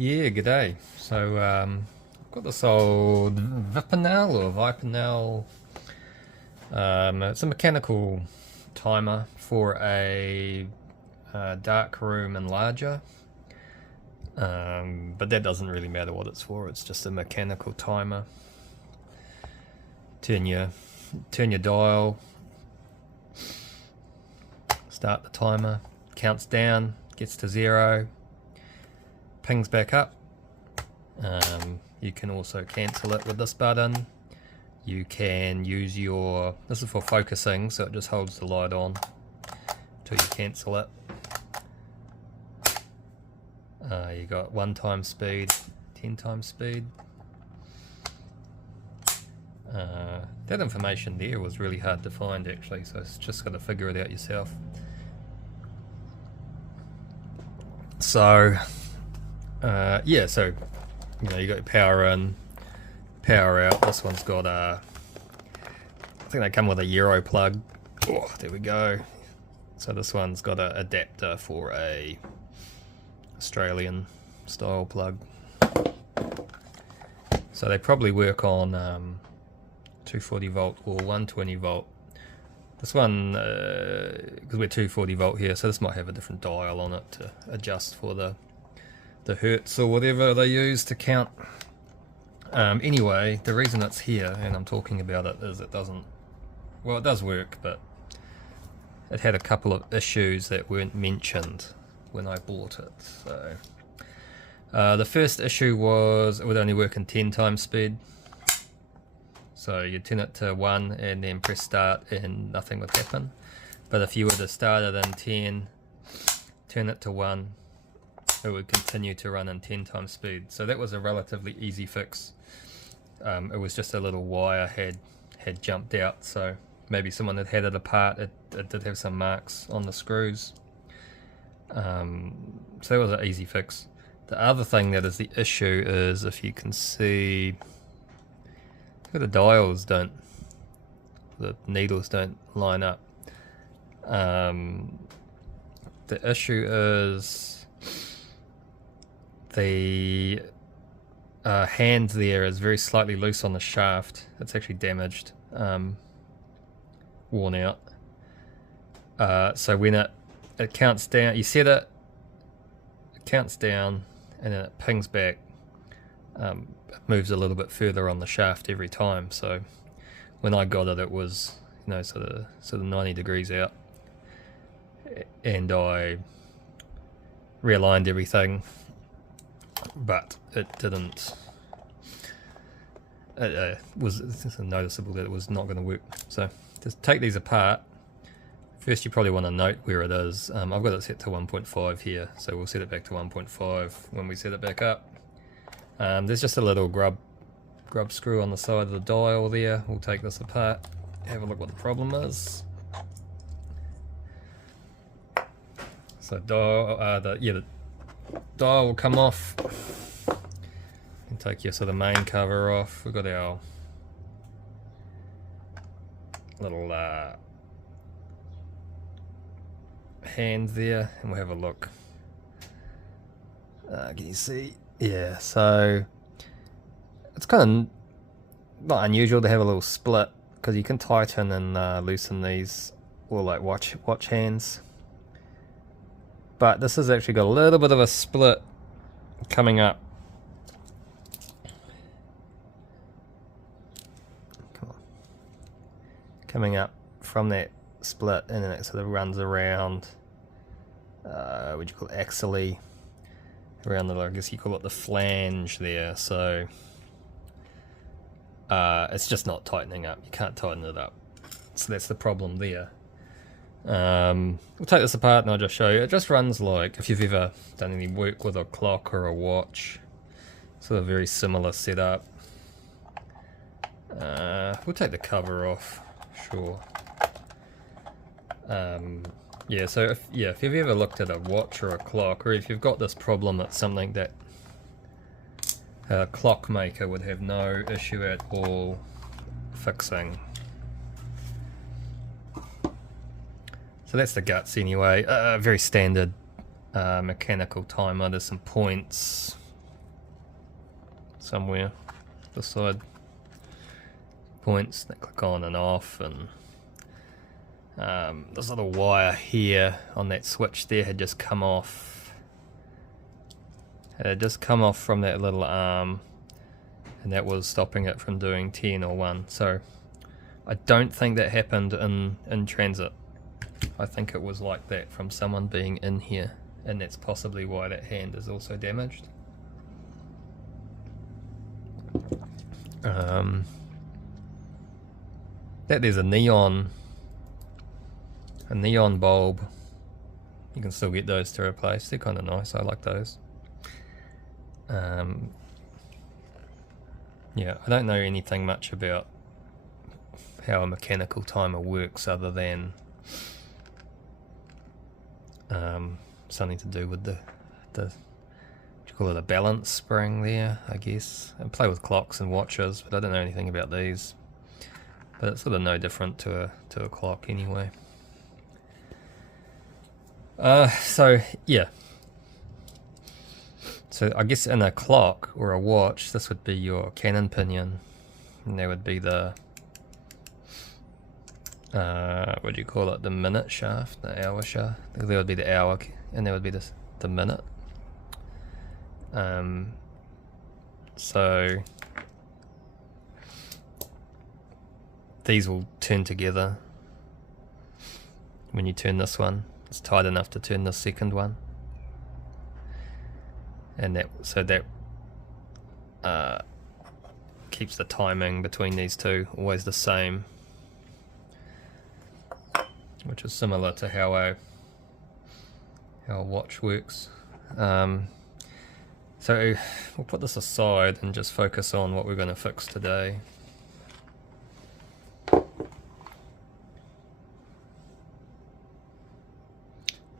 Yeah, g'day. So, I've got this old Viponel or Viponel. It's a mechanical timer for a darkroom enlarger. But that doesn't really matter what it's for. It's just a mechanical timer. Turn your dial. Start the timer. Counts down. Gets to 0. Pings back up. You can also cancel it with this button. You can use your, this is for focusing, so it just holds the light on until you cancel it. You got 1 time speed, 10 times speed. That information there was really hard to find actually, so it's just got to figure it out yourself. So yeah, so you know, you got your power in, power out. This one's got a, I think they come with a Euro plug. Oh, there we go. So this one's got an adapter for a Australian style plug. So they probably work on 240 volt or 120 volt. This one, because we're 240 volt here, so this might have a different dial on it to adjust for the hertz or whatever they use to count. Anyway, the reason it's here and I'm talking about it is it doesn't, well, it does work, but it had a couple of issues that weren't mentioned when I bought it. So the first issue was it would only work in 10 times speed. So you turn it to 1 and then press start and nothing would happen. But if you were to start it in 10, turn it to 1, it would continue to run in 10 times speed. So that was a relatively easy fix. It was just a little wire had jumped out, so maybe someone had it apart. It did have some marks on the screws. So that was an easy fix. The other thing that is the issue is, if you can see, the dials don't, the needles don't line up. The issue is the hand there is very slightly loose on the shaft. It's actually damaged, worn out. So when it counts down, you set it counts down and then it pings back. It moves a little bit further on the shaft every time. So when I got it, it was, you know, sort of 90 degrees out, and I realigned everything, but it didn't. It was noticeable that it was not going to work. So just take these apart. First, you probably want to note where it is. I've got it set to 1.5 here, so we'll set it back to 1.5 when we set it back up. There's just a little grub screw on the side of the dial there. We'll take this apart, have a look what the problem is. So the dial will come off. And take your sort of main cover off. We've got our little hand there, and we'll have a look. Can you see? Yeah, so it's kind of not unusual to have a little split, because you can tighten and loosen these, or like watch hands. But this has actually got a little bit of a split coming up. Come on. Coming up from that split, and then it sort of runs around, what do you call it, axially, around the, I guess you call it the flange there. So it's just not tightening up. You can't tighten it up. So that's the problem there. We'll take this apart and I'll just show you. It just runs like, if you've ever done any work with a clock or a watch, sort of very similar setup. We'll take the cover off, sure. Yeah, so if you've ever looked at a watch or a clock, or if you've got this problem, it's something that a clockmaker would have no issue at all fixing. So that's the guts anyway. Very standard mechanical timer. There's some points somewhere. The side points that click on and off, and this little wire here on that switch there had just come off. It had just come off from that little arm, and that was stopping it from doing 10 or 1. So I don't think that happened in transit. I think it was like that from someone being in here, and that's possibly why that hand is also damaged. That there's a neon bulb. You can still get those to replace. They're kind of nice. I like those. Yeah, I don't know anything much about how a mechanical timer works other than something to do with the what you call it, a balance spring there, I guess. I play with clocks and watches, but I don't know anything about these. But it's sort of no different to a clock anyway. So yeah. So I guess in a clock or a watch, this would be your cannon pinion, and there would be the what do you call it? The minute shaft, the hour shaft. There would be the hour, and there would be the minute. So these will turn together when you turn this one. It's tight enough to turn the second one, and that keeps the timing between these two always the same, which is similar to how a watch works. So we'll put this aside and just focus on what we're going to fix today.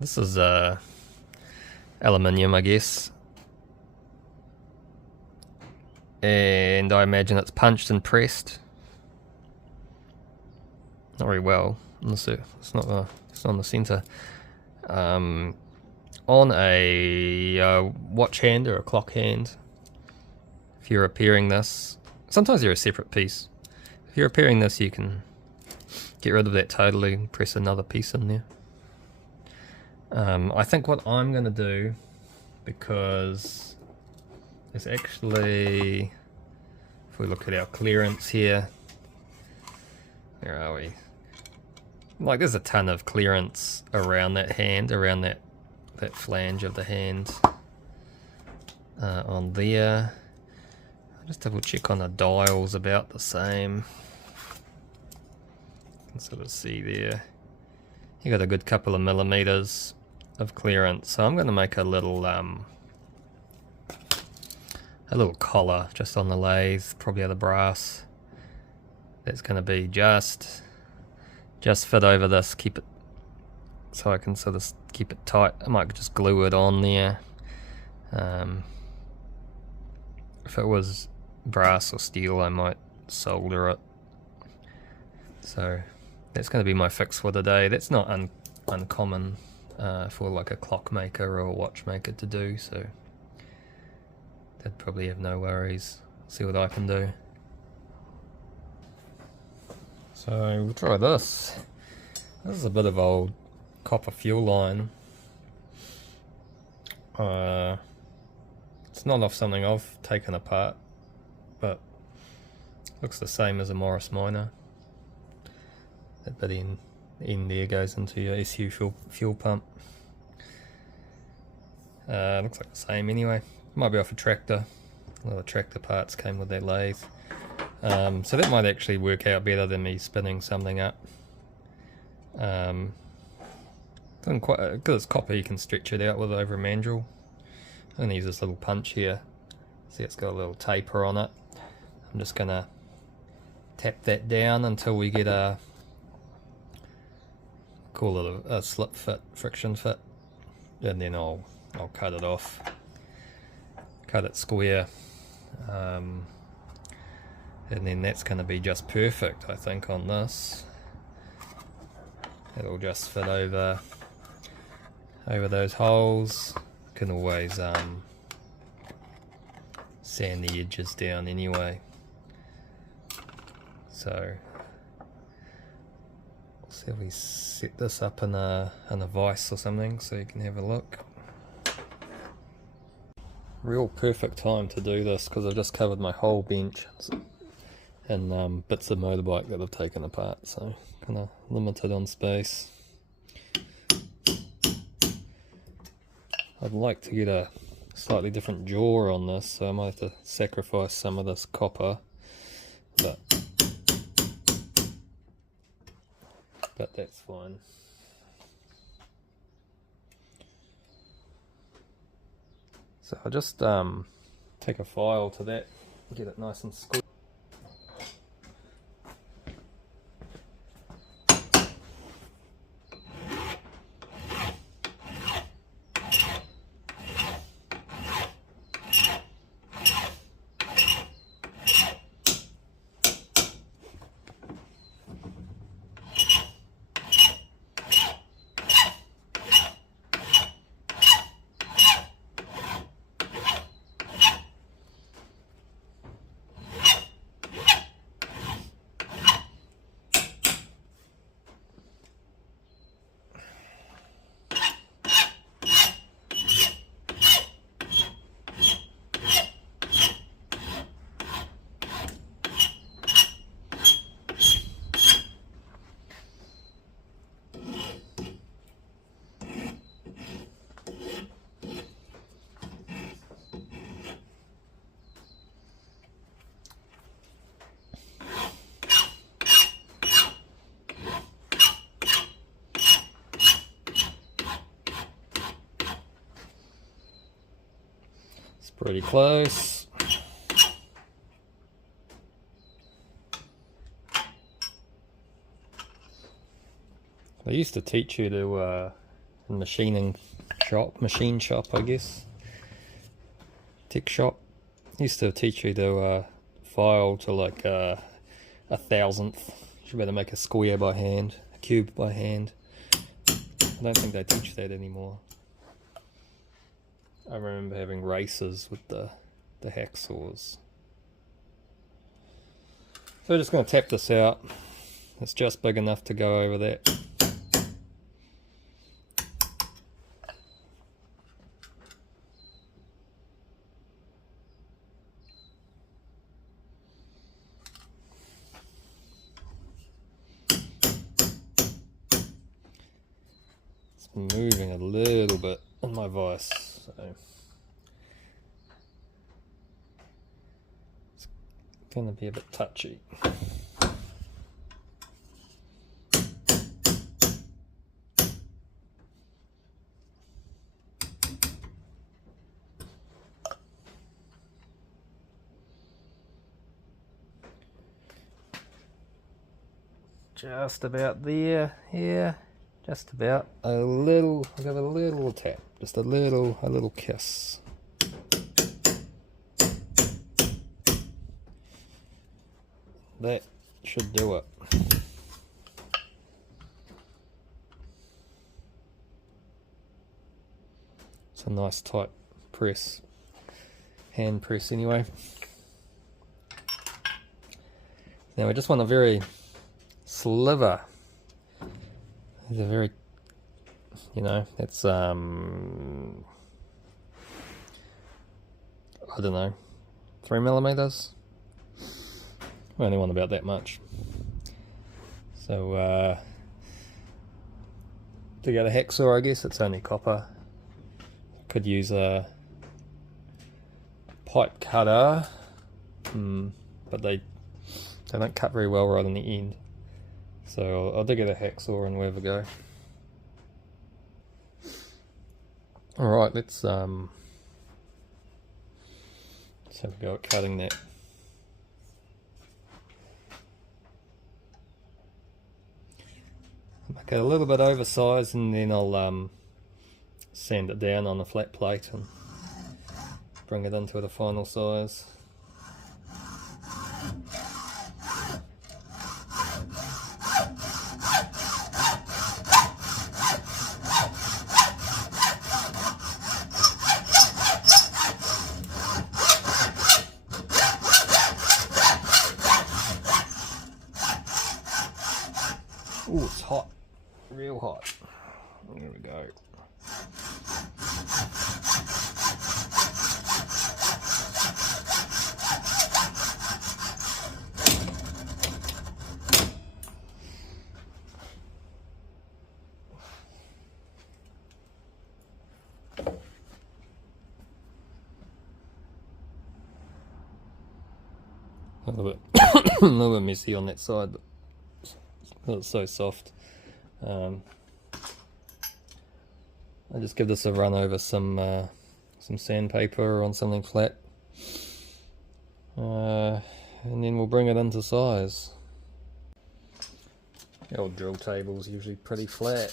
This is aluminium, I guess, and I imagine it's punched and pressed. Not very well. It's not on the center. On a watch hand or a clock hand, if you're repairing this, sometimes they're a separate piece. If you're repairing this, you can get rid of that totally and press another piece in there. I think what I'm going to do, because it's actually, if we look at our clearance here, where are we? Like, there's a ton of clearance around that hand, around that flange of the hand on there. I'll just double check on the dials, about the same. You can sort of see there. You got a good couple of millimeters of clearance, so I'm going to make a little collar just on the lathe, probably out of brass. That's going to be just fit over this, keep it so I can sort of keep it tight. I might just glue it on there. If it was brass or steel, I might solder it. So that's going to be my fix for today. That's not uncommon for like a clock maker or a watch maker to do, so they'd probably have no worries. See what I can do. So we'll try this. This is a bit of old copper fuel line. It's not off something I've taken apart, but looks the same as a Morris Minor. That bit in there goes into your SU fuel pump. Looks like the same anyway. Might be off a tractor. A lot of tractor parts came with that lathe. So that might actually work out better than me spinning something up. Because it's copper, you can stretch it out with over a mandrel. I'm going to use this little punch here. See, it's got a little taper on it. I'm just going to tap that down until we get a, call it a slip fit, friction fit, and then I'll cut it off, cut it square, and then that's going to be just perfect, I think, on this. It'll just fit over those holes. Can always sand the edges down anyway. So we'll see if we set this up in a vise or something so you can have a look. Real perfect time to do this because I've just covered my whole bench in bits of motorbike that I've taken apart, so kind of limited on space. I'd like to get a slightly different jaw on this, so I might have to sacrifice some of this copper, but that's fine. So I'll just take a file to that, get it nice and squished. Pretty close. They used to teach you to in machine shop, I guess. Tech shop used to teach you to file to like a thousandth. You should better make a square by hand, a cube by hand. I don't think they teach that anymore. I remember having races with the hacksaws. So we're just going to tap this out. It's just big enough to go over that. It's moving a little bit in my vise. So it's going to be a bit touchy. Just about there, yeah. Just about a little, I'll give it a little tap, just a little kiss. That should do it. It's a nice tight press, hand press anyway. Now we just want a very sliver. It's a very, you know, it's I don't know, 3mm. We only want about that much. So to get a hacksaw, I guess it's only copper. Could use a pipe cutter, but they don't cut very well right on the end. So I'll dig at a hacksaw and we'll have a go. Alright, let's have a go at cutting that. Make it a little bit oversized and then I'll sand it down on a flat plate and bring it into the final size. Oh, it's hot, real hot. There we go. A little bit, a little bit messy on that side, but it's so soft. I just give this a run over some sandpaper on something flat, and then we'll bring it into size. The old drill table's usually pretty flat.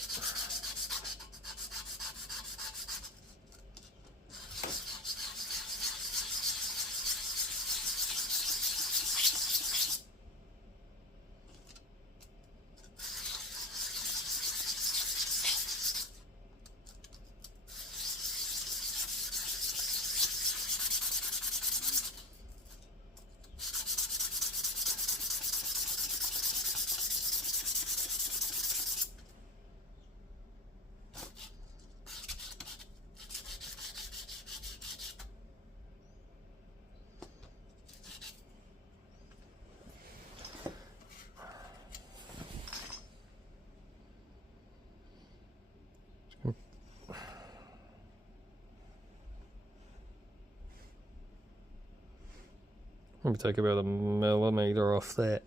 Maybe take about a millimetre off that.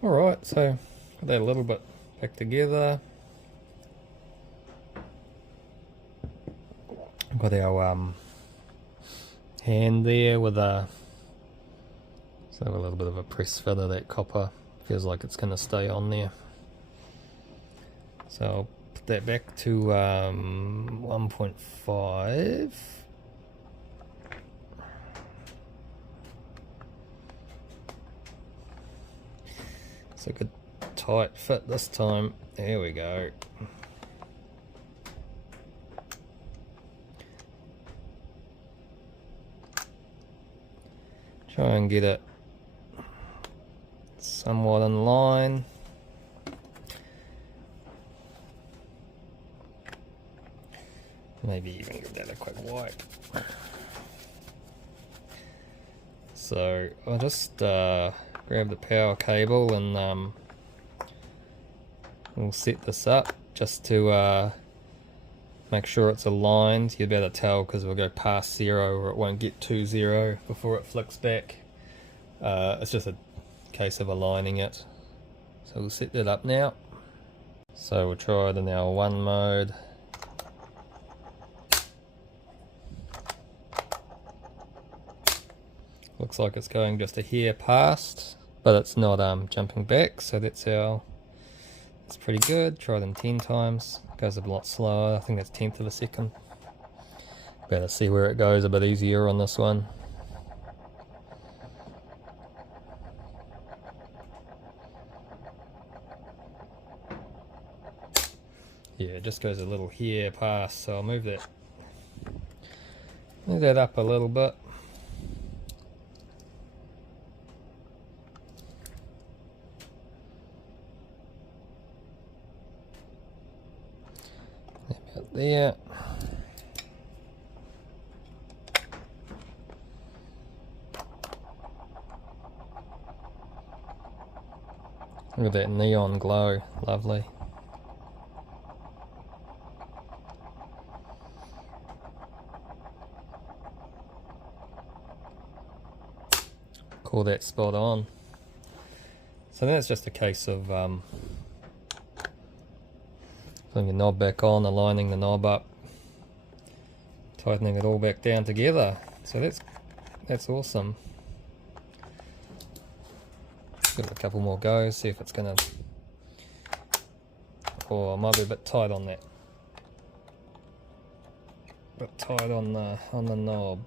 Alright, so got that a little bit back together. Got our hand there with a little bit of a press fit of that copper. Feels like it's going to stay on there. So I'll put that back to 1.5. It's a good tight fit this time. There we go. Try and get it somewhat in line. Maybe even give that a quick wipe. So I'll just grab the power cable and we'll set this up just to make sure it's aligned. You'd better tell because we'll go past 0 or it won't get to 0 before it flicks back. It's just a case of aligning it. So we'll set that up now. So we'll try it in our 1 mode. Looks like it's going just a hair past, but it's not jumping back, so that's pretty good. Try them 10 times. Goes a lot slower. I think that's 1/10 of a second. Better see where it goes a bit easier on this one. Yeah, it just goes a little here past, so I'll move that up a little bit. About there. Look at that neon glow, lovely. Call that spot on. So then it's just a case of putting the knob back on, aligning the knob up, tightening it all back down together. So that's awesome. Give it a couple more goes, see if it's gonna. Oh, I might be a bit tight on that. A bit tight on the knob.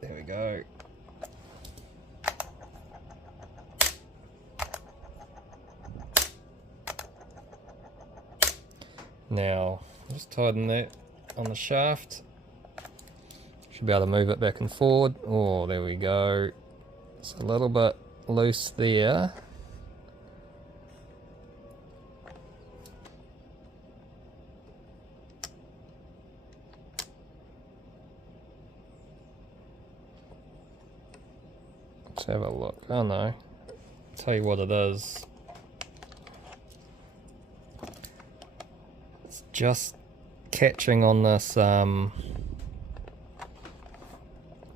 There we go. Now, just tighten that on the shaft. Should be able to move it back and forward. Oh, there we go. It's a little bit loose there. Let's have a look. Oh no. Tell you what it is. It's just catching on this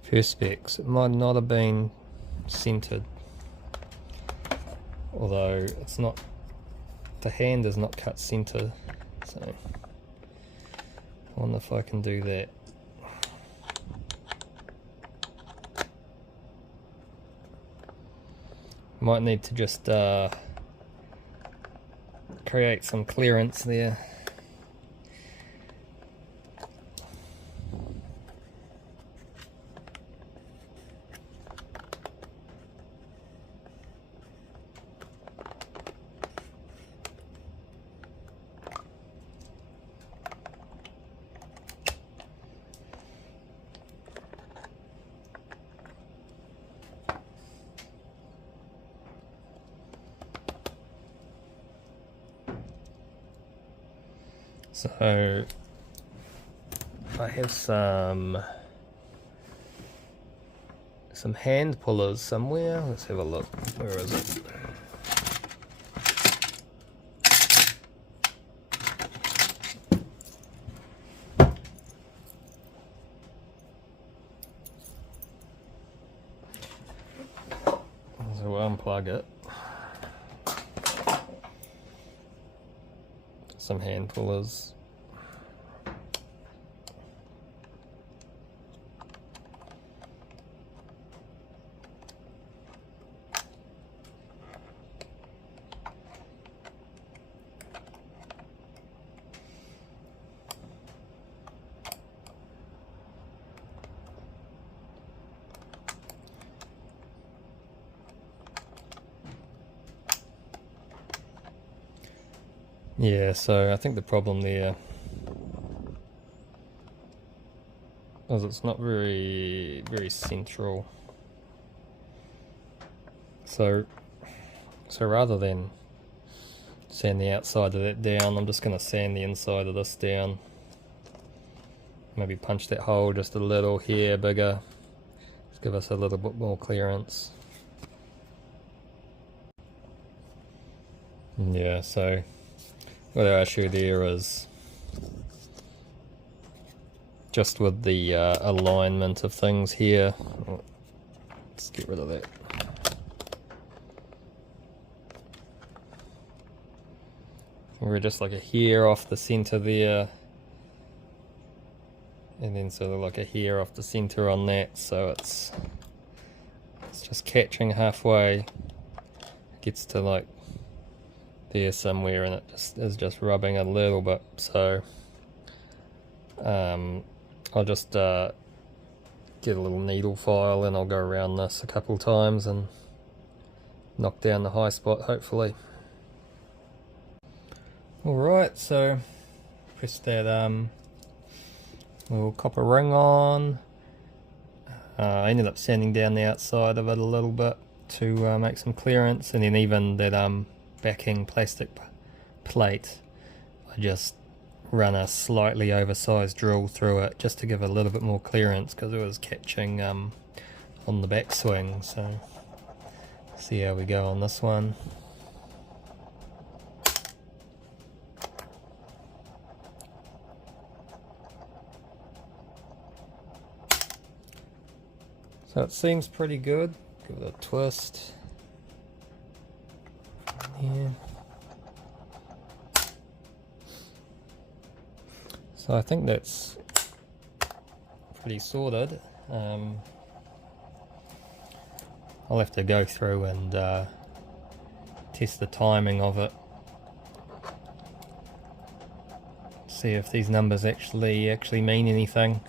perspex. It might not have been centered. Although it's not, the hand is not cut center, so I wonder if I can do that. Might need to just create some clearance there. So I have some hand pullers somewhere. Let's have a look. Where is it? So we'll unplug it. Some hand pullers. Yeah, so I think the problem there is it's not very central. So rather than sand the outside of that down, I'm just going to sand the inside of this down. Maybe punch that hole just a little here bigger. Just give us a little bit more clearance. Yeah, so what our issue there is just with the alignment of things here. Let's get rid of that. We're just like a hair off the center there, and then sort of like a hair off the center on that, so it's just catching halfway. It gets to like there somewhere, and it just is just rubbing a little bit. So I'll just get a little needle file and I'll go around this a couple times and knock down the high spot, hopefully. Alright, so press that little copper ring on. I ended up sanding down the outside of it a little bit to make some clearance, and then even that backing plastic plate, I just run a slightly oversized drill through it just to give it a little bit more clearance because it was catching on the backswing. So see how we go on this one. So it seems pretty good. Give it a twist. Yeah. So I think that's pretty sorted. I'll have to go through and test the timing of it. See if these numbers actually mean anything.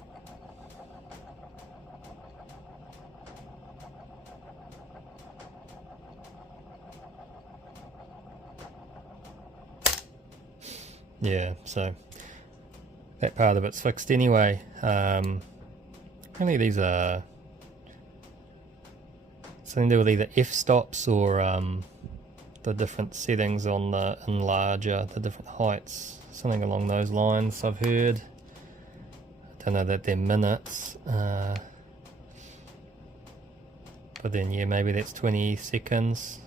Yeah, so that part of it's fixed anyway. Apparently these are something to do with either f-stops or the different settings on the enlarger, the different heights, something along those lines I've heard. I don't know that they're minutes, but then yeah, maybe that's 20 seconds,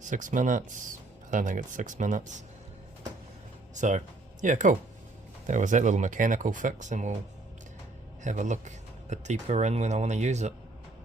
6 minutes. I don't think it's 6 minutes. So yeah, cool. That was that little mechanical fix, and we'll have a look a bit deeper in when I want to use it.